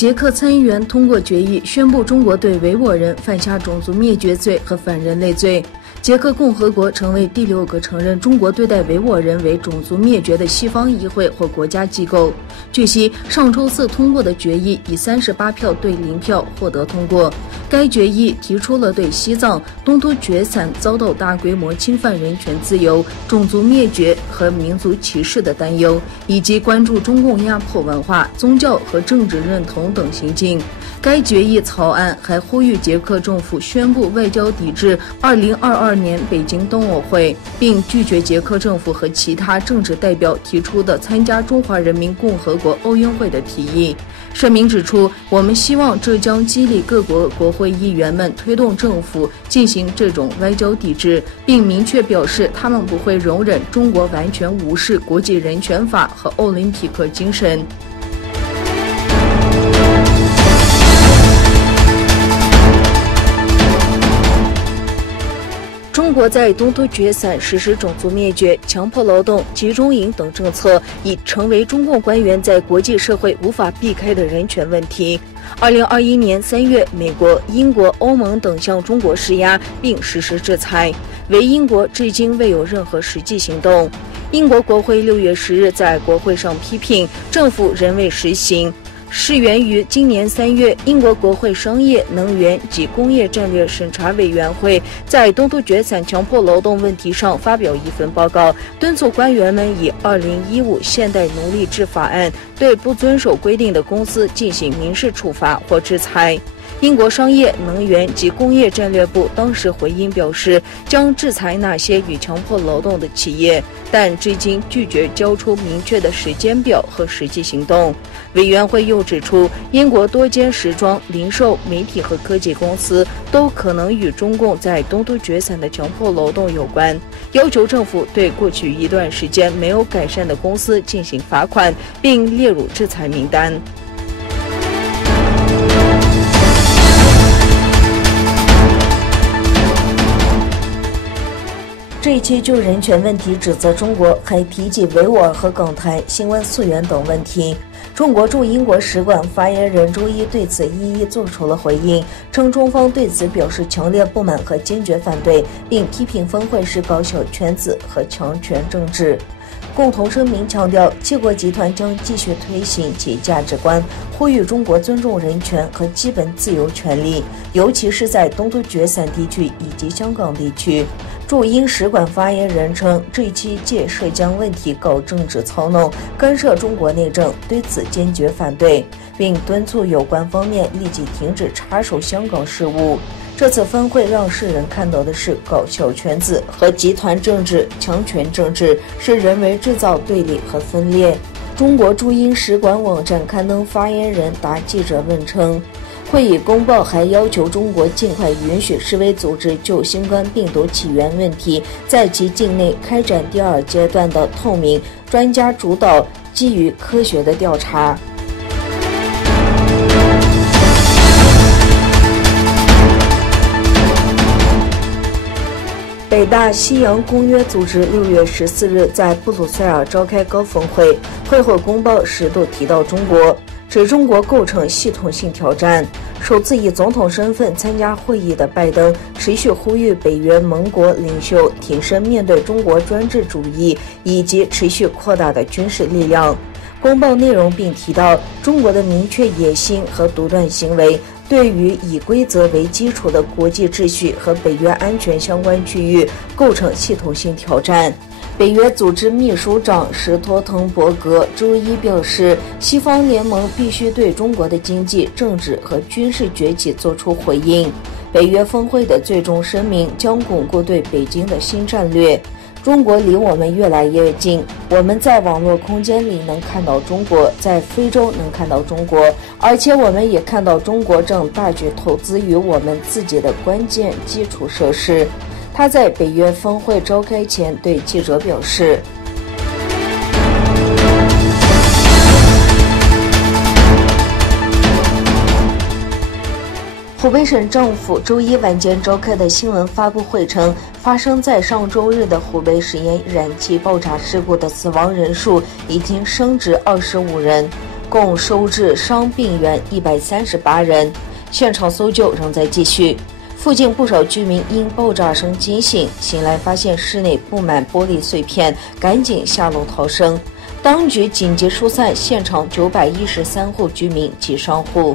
捷克参议员通过决议宣布中国对维吾尔人犯下种族灭绝罪和反人类罪。捷克共和国成为第6个承认中国对待维吾尔人为种族灭绝的西方议会或国家机构。据悉，上周四通过的决议以38票对0票获得通过。该决议提出了对西藏、东突厥散遭到大规模侵犯人权自由、种族灭绝和民族歧视的担忧，以及关注中共压迫文化、宗教和政治认同等行径。该决议草案还呼吁捷克政府宣布外交抵制2022年北京冬奥会，并拒绝捷克政府和其他政治代表提出的参加中华人民共和国奥运会的提议。声明指出，我们希望这将激励各国国会议员们推动政府进行这种外交抵制，并明确表示他们不会容忍中国完全无视国际人权法和奥林匹克精神。中国在东突厥散实施种族灭绝、强迫劳动、集中营等政策，已成为中共官员在国际社会无法避开的人权问题。2021年3月，美国、英国、欧盟等向中国施压并实施制裁，唯英国至今未有任何实际行动。英国国会6月10日在国会上批评政府仍未实行。事源于今年3月，英国国会商业、能源及工业战略审查委员会在东突厥散强迫劳动问题上发表一份报告，敦促官员们以2015现代奴隶制法案对不遵守规定的公司进行民事处罚或制裁。英国商业、能源及工业战略部当时回应表示，将制裁那些与强迫劳动的企业，但至今拒绝交出明确的时间表和实际行动。委员会又指出，英国多间时装、零售、媒体和科技公司都可能与中共在东突厥散的强迫劳动有关，要求政府对过去一段时间没有改善的公司进行罚款，并列入制裁名单。这一期就人权问题指责中国，还提及维吾尔和港台新闻溯源等问题。中国驻英国使馆发言人周一对此一一做出了回应，称中方对此表示强烈不满和坚决反对，并批评峰会是搞小圈子和强权政治。共同声明强调，七国集团将继续推行其价值观，呼吁中国尊重人权和基本自由权利，尤其是在东突厥散地区以及香港地区。驻英使馆发言人称，这一期借涉疆问题搞政治操弄，干涉中国内政，对此坚决反对，并敦促有关方面立即停止插手香港事务。这次峰会让世人看到的是搞小圈子和集团政治、强权政治，是人为制造对立和分裂。中国驻英使馆网站刊登发言人答记者问称，会议公报还要求中国尽快允许世卫组织就新冠病毒起源问题在其境内开展第2阶段的透明、专家主导、基于科学的调查。北大西洋公约组织6月14日在布鲁塞尔召开高峰会，会后公报10度提到中国，指中国构成系统性挑战。首次以总统身份参加会议的拜登持续呼吁北约盟国领袖挺身面对中国专制主义以及持续扩大的军事力量。公报内容并提到，中国的明确野心和独断行为对于以规则为基础的国际秩序和北约安全相关区域构成系统性挑战。北约组织秘书长史托滕伯格周一表示，西方联盟必须对中国的经济、政治和军事崛起做出回应。北约峰会的最终声明将巩固对北京的新战略。中国离我们越来越近，我们在网络空间里能看到中国，在非洲能看到中国，而且我们也看到中国正大举投资于我们自己的关键基础设施。他在北约峰会召开前对记者表示，湖北省政府周一晚间召开的新闻发布会称，发生在上周日的湖北实验燃气爆炸事故的死亡人数已经升至25人。共收治伤病员138人。现场搜救仍在继续。附近不少居民因爆炸声惊醒，醒来发现室内布满玻璃碎片，赶紧下楼逃生。当局紧急疏散现场913户居民及商户。